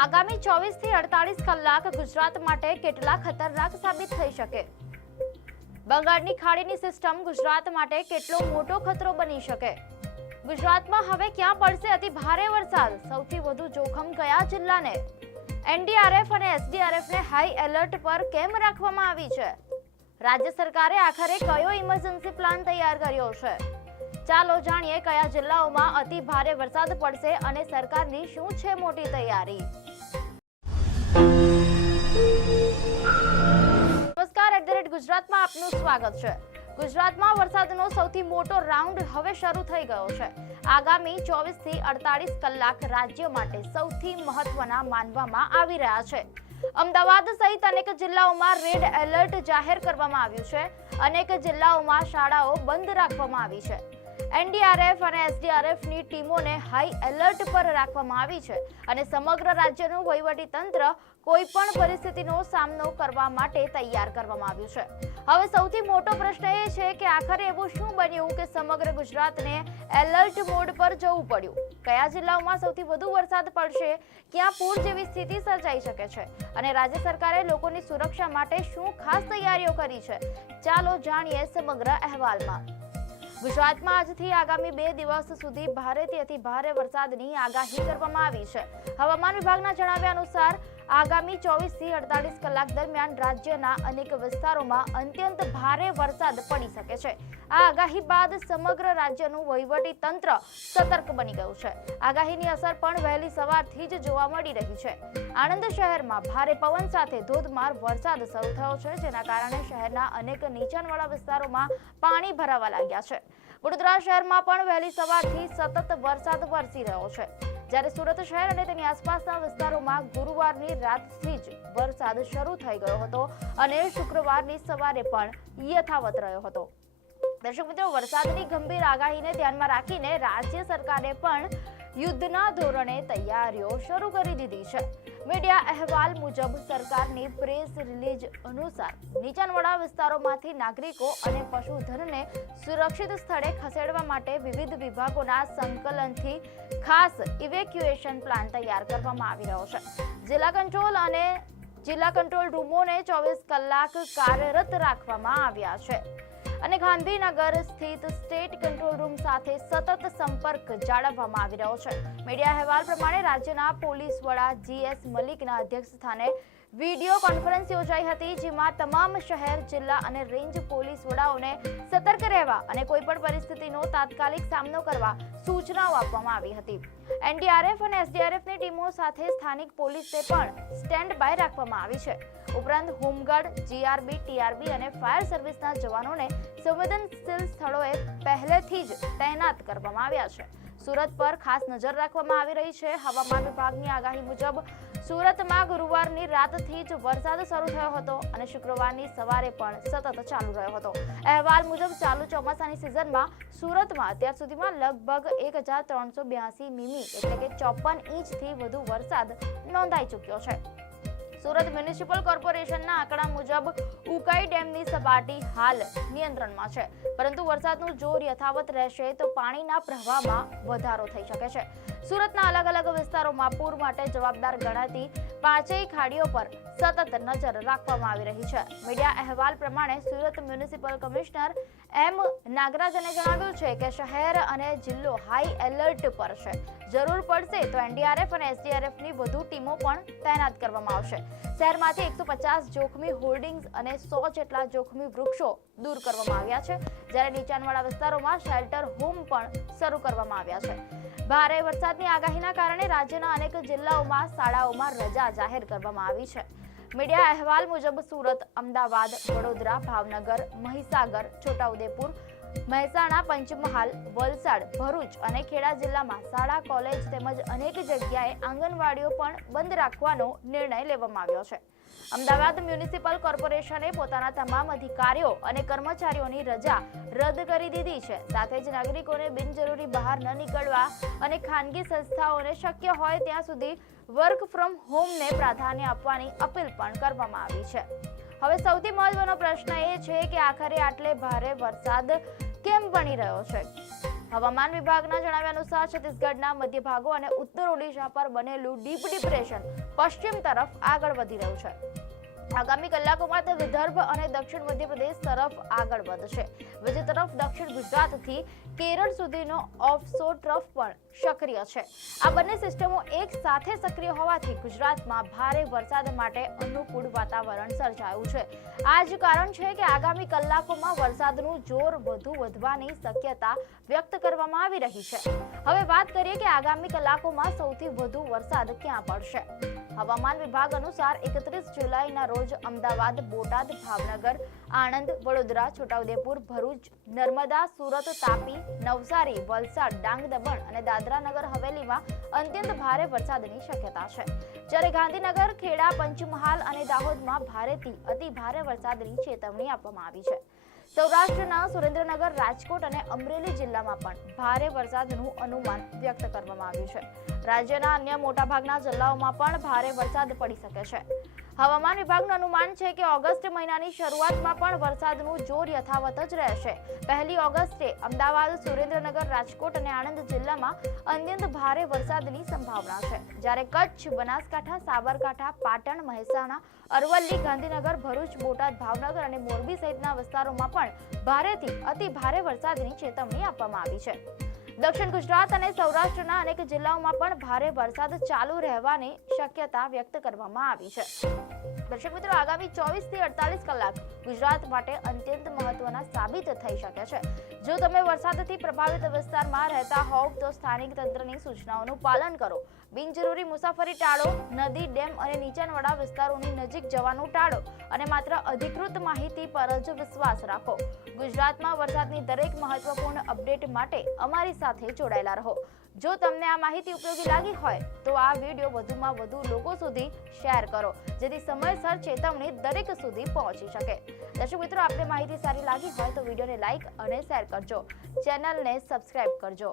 આગામી 24 થી 48 કલાક ગુજરાત માટે કેટલા ખતરનાક સાબિત થઈ શકે? બંગાળની ખાડીની સિસ્ટમ ગુજરાત માટે કેટલો મોટો ખતરો બની શકે? ગુજરાતમાં હવે ક્યાં પડશે અતિ ભારે વરસાદ? સૌથી વધુ જોખમ કયા જિલ્લાને? એનડીઆરએફ અને એસડીઆરએફને હાઈ એલર્ટ પર કેમ રાખવામાં આવી છે? રાજ્ય સરકારે આખરે કયો ઇમરજન્સી પ્લાન તૈયાર કર્યો છે? ચાલો જાણીએ કયા જિલ્લાઓમાં અતિ ભારે વરસાદ પડશે અને સરકારની શું છે મોટી તૈયારી. નમસ્કાર, ગુજરાતમાં આપનું સ્વાગત છે. ગુજરાતમાં વરસાદનો સૌથી મોટો રાઉન્ડ હવે શરૂ થઈ ગયો છે. આગામી 24 થી 48 કલાક રાજ્ય માટે સૌથી મહત્વના માનવામાં આવી રહ્યા છે. અમદાવાદ સહિત અનેક જિલ્લાઓમાં રેડ એલર્ટ જાહેર કરવામાં આવ્યું છે. અનેક જિલ્લાઓમાં શાળાઓ બંધ રાખવામાં આવી છે. એનડીઆરએફ અને એસડીઆરએફની ટીમોને હાઈ એલર્ટ પર રાખવામાં આવી છે અને સમગ્ર રાજ્યનું વહીવટી તંત્ર કોઈ પણ પરિસ્થિતિનો સામનો કરવા માટે તૈયાર કરવામાં આવ્યું છે. હવે સૌથી મોટો પ્રશ્ન એ છે કે આખરે એવું શું બન્યું કે સમગ્ર ગુજરાતને એલર્ટ મોડ પર જવું પડ્યું? કયા જિલ્લાઓમાં સૌથી વધુ વરસાદ પડશે? ક્યાં પૂર જેવી સ્થિતિ સર્જાઈ શકે છે? અને રાજ્ય સરકારે લોકોની સુરક્ષા માટે શું ખાસ તૈયારીઓ કરી છે? ચાલો જાણીએ સમગ્ર અહેવાલમાં. ગુજરાતમાં આજથી આગામી 2 દિવસ સુધી ભારેથી અતિ ભારે વરસાદની આગાહી કરવામાં આવી છે. હવામાન વિભાગના જણાવ્યા અનુસાર આગામી 24 થી 48 કલાક દરમિયાન રાજ્યના અનેક વિસ્તારોમાં અત્યંત ભારે વરસાદ પડી શકે છે. આ આગાહી બાદ સમગ્ર રાજ્યનું વહીવટી તંત્ર સતર્ક બની ગયું છે. આગાહીની અસર પણ વહેલી સવારથી જ જોવા મળી રહી છે. આણંદ શહેરમાં ભારે પવન સાથે ધોધમાર વરસાદ શરૂ થયો છે, જેના કારણે શહેરના અનેક નીચાણવાળા વિસ્તારોમાં પાણી ભરાવા લાગ્યા છે. વડોદરા શહેરમાં પણ વહેલી સવારથી સતત વરસાદ વરસી રહ્યો છે. જ્યારે સુરત શહેર અને તેની આસપાસના વિસ્તારોમાં ગુરુવારની રાતથી જ વરસાદ શરૂ થઈ ગયો હતો અને શુક્રવારની સવારે પણ યથાવત રહ્યો હતો. દર્શક મિત્રો, વરસાદની ગંભીર આગાહીને ધ્યાનમાં રાખીને રાજ્ય સરકારે પણ યુદ્ધના ધોરણે તૈયારીઓ શરૂ કરી દીધી છે. મીડિયા અહેવાલ મુજબ સરકારની પ્રેસ રિલીઝ અનુસાર નીચાણવાળા વિસ્તારોમાંથી નાગરિકો અને પશુધનને સુરક્ષિત સ્થળે ખસેડવા માટે વિવિધ વિભાગોના સંકલનથી ખાસ ઇવેક્યુએશન પ્લાન તૈયાર કરવામાં આવી રહ્યો છે. જિલ્લા કંટ્રોલ રૂમોને 24 કલાક કાર્યરત રાખવામાં આવ્યા છે અને ગાંધીનગર સ્થિત સ્ટેટ કંટ્રોલ રૂમ સાથે સતત સંપર્ક જાળવવામાં આવી રહ્યો છે. મીડિયા અહેવાલ પ્રમાણે રાજ્યના પોલીસ વડા GS મલિકના અધ્યક્ષસ્થાને વિડીયો કોન્ફરન્સ યોજાઈ હતી, જેમાં તમામ શહેર, જિલ્લા અને રેન્જ પોલીસ વડાઓને સતર્ક રહેવા અને કોઈપણ પરિસ્થિતિનો તાત્કાલિક સામનો કરવા સૂચનાઓ આપવામાં આવી હતી. એનડીઆરએફ અને એસડીઆરએફની ટીમો સાથે સ્થાનિક પોલીસને પણ સ્ટેન્ડ બાય રાખવામાં આવી છે. ઉપરાંત હોમગાર્ડ, જીઆરબી, ટીઆરબી અને ફાયર સર્વિસના જવાનોને સંવેદનશીલ સ્થળોએ પહેલેથી જ તૈનાત કરવામાં આવ્યા છે. સુરત પર ખાસ નજર રાખવામાં આવી રહી છે. હવામાન વિભાગની આગાહી મુજબ સુરતમાં ગુરુવારની રાતથી જ વરસાદ શરૂ થયો હતો અને શુક્રવારની સવારે પણ સતત ચાલુ રહ્યો હતો. અહેવાલ મુજબ ચાલુ ચોમાસાની સિઝનમાં સુરતમાં અત્યાર સુધીમાં લગભગ 1382 મીમી એટલે કે 54 ઇંચથી વધુ વરસાદ નોંધાઈ ચૂક્યો છે. સુરત મ્યુનિસિપલ કોર્પોરેશનના આંકડા મુજબ ઉકાઈ ડેમની સપાટી હાલ નિયંત્રણમાં છે, પરંતુ વરસાદનું જોર યથાવત રહેશે તો પાણીના પ્રવાહમાં વધારો થઈ શકે છે. સુરતના અલગ અલગ વિસ્તારોમાં પૂર માટે જવાબદાર ગણાતી 5 ખાડીઓ પર સતત નજર રાખવામાં આવી રહી છે. મીડિયા અહેવાલ પ્રમાણે સુરત મ્યુનિસિપલ કમિશનર M નાગરાજને જણાવ્યું છે કે શહેર અને જિલ્લો હાઈ એલર્ટ પર છે. જરૂર પડશે તો એનડીઆરએફ અને એસડીઆરએફની વધુ ટીમો પણ તૈનાત કરવામાં આવશે. શહેરમાંથી 150 જોખમી હોર્ડિંગ્સ અને 100 જેટલા જોખમી વૃક્ષો દૂર કરવામાં આવ્યા છે, જ્યારે નીચાણવાળા વિસ્તારોમાં શેલ્ટર હોમ પણ શરૂ કરવામાં આવ્યા છે. ભારે વરસાદની આગાહીના કારણે રાજ્યના અનેક જિલ્લાઓમાં શાળાઓમાં રજા જાહેર કરવામાં આવી છે. મીડિયા અહેવાલ મુજબ સુરત, અમદાવાદ, વડોદરા, ભાવનગર, મહીસાગર, છોટાઉદેપુર, મહેસાણા, પંચમહાલ, વલસાડ, ભરૂચ અને ખેડા જિલ્લામાં શાળા, કોલેજ તેમજ અનેક જગ્યાએ આંગણવાડીઓ પણ બંધ રાખવાનો નિર્ણય લેવામાં આવ્યો છે. અમદાવાદ મ્યુનિસિપલ કોર્પોરેશને પોતાના તમામ અધિકારીઓ અને કર્મચારીઓની રજા રદ કરી દીધી છે. સાથે જ નાગરિકોને બિનજરૂરી બહાર ન નીકળવા અને ખાનગી સંસ્થાઓને શક્ય હોય ત્યાં સુધી વર્ક ફ્રોમ હોમને પ્રાધાન્ય આપવાની અપીલ પણ કરવામાં આવી છે. હવે સૌથી મહત્વનો પ્રશ્ન એ છે કે આખરે આટલે ભારે વરસાદ કેમ બની રહ્યો છે? હવામાન વિભાગના જણાવ્યા અનુસાર છત્તીસગઢના મધ્ય ભાગો અને ઉત્તર ઓડિશા પર બનેલું ડીપ ડિપ્રેશન પશ્ચિમ તરફ આગળ વધી રહ્યું છે. આગામી કલાકોમાં તે વિદર્ભ અને દક્ષિણ મધ્યપ્રદેશ તરફ આગળ વધશે. બીજી તરફ દક્ષિણ ગુજરાતથી કેરળ સુધીનો ઓફશોર ટ્રફ પણ સક્રિય છે. આ બંને સિસ્ટમો એક સાથે સક્રિય હોવાથી ગુજરાતમાં ભારે વરસાદ માટે અનુકૂળ વાતાવરણ સર્જાયું છે. આ જ કારણ છે કે આગામી કલાકોમાં વરસાદનું જોર વધુ વધવાની શક્યતા વ્યક્ત કરવામાં આવી રહી છે. હવે વાત કરીએ કે આગામી કલાકોમાં સૌથી વધુ વરસાદ ક્યાં પડશે. હવામાન વિભાગ અનુસાર 31 જુલાઈના રોજ અમદાવાદ, બોટાદ, ભાવનગર, આણંદ, વડોદરા, છોટાઉદેપુર, ભરૂચ, નર્મદા, સુરત, તાપી, નવસારી, વલસાડ, ડાંગ, દમણ અને દાદરા નગર હવેલીમાં અત્યંત ભારે વરસાદની શક્યતા છે. જ્યારે ગાંધીનગર, ખેડા, પંચમહાલ અને દાહોદમાં ભારેથી અતિ ભારે વરસાદની ચેતવણી આપવામાં આવી છે. સૌરાષ્ટ્રના સુરેન્દ્રનગર, રાજકોટ અને અમરેલી જિલ્લામાં પણ ભારે વરસાદનું અનુમાન વ્યક્ત કરવામાં આવ્યું છે. રાજ્યના અન્ય મોટાભાગના જિલ્લાઓમાં પણ ભારે વરસાદ પડી શકે છે. હવામાન વિભાગનું અનુમાન છે કે ઓગસ્ટ મહિનાની શરૂઆતમાં પણ વરસાદનું જોર યથાવત જ રહેશે. 1 ઓગસ્ટે અમદાવાદ, સુરેન્દ્રનગર, રાજકોટ અને આણંદ જિલ્લામાં અત્યંત ભારે વરસાદની સંભાવના છે. જ્યારે કચ્છ, બનાસકાંઠા, સાબરકાંઠા, પાટણ, મહેસાણા, અરવલ્લી, ગાંધીનગર, ભરૂચ, બોટાદ, ભાવનગર અને મોરબી સહિતના વિસ્તારોમાં પણ ભારેથી અતિ ભારે વરસાદની ચેતવણી આપવામાં આવી છે. દક્ષિણ ગુજરાત અને સૌરાષ્ટ્રના અનેક જિલ્લાઓમાં પણ ભારે વરસાદ ચાલુ રહેવાની શક્યતા વ્યક્ત કરવામાં આવી છે. દર્શક મિત્રો, આગામી 24 થી 48 કલાક ગુજરાત માટે અત્યંત મહત્વના સાબિત થઈ શકે છે. જો તમે વરસાદથી પ્રભાવિત વિસ્તારમાં રહેતા હોવ તો સ્થાનિક તંત્રની સૂચનાઓનું પાલન કરો. બિનજરૂરી મુસાફરી ટાળો. નદી, ડેમ અને નીચાણવાળા વિસ્તારોની નજીક જવાનું ટાળો અને માત્ર અધિકૃત માહિતી પર જ વિશ્વાસ રાખો. ગુજરાતમાં વરસાદની દરેક મહત્વપૂર્ણ અપડેટ માટે અમારી સાથે જોડાયેલા રહો. જો તમને આ માહિતી ઉપયોગી લાગી હોય તો આ વિડીયો વધુમાં વધુ લોકો સુધી શેર કરો, જેથી સમયસર ચેતવણી દરેક સુધી પહોંચી શકે. દર્શક મિત્રો, આપને માહિતી સારી લાગી હોય તો વિડીયોને લાઇક અને શેર કરજો. ચેનલને સબસ્ક્રાઇબ કરજો.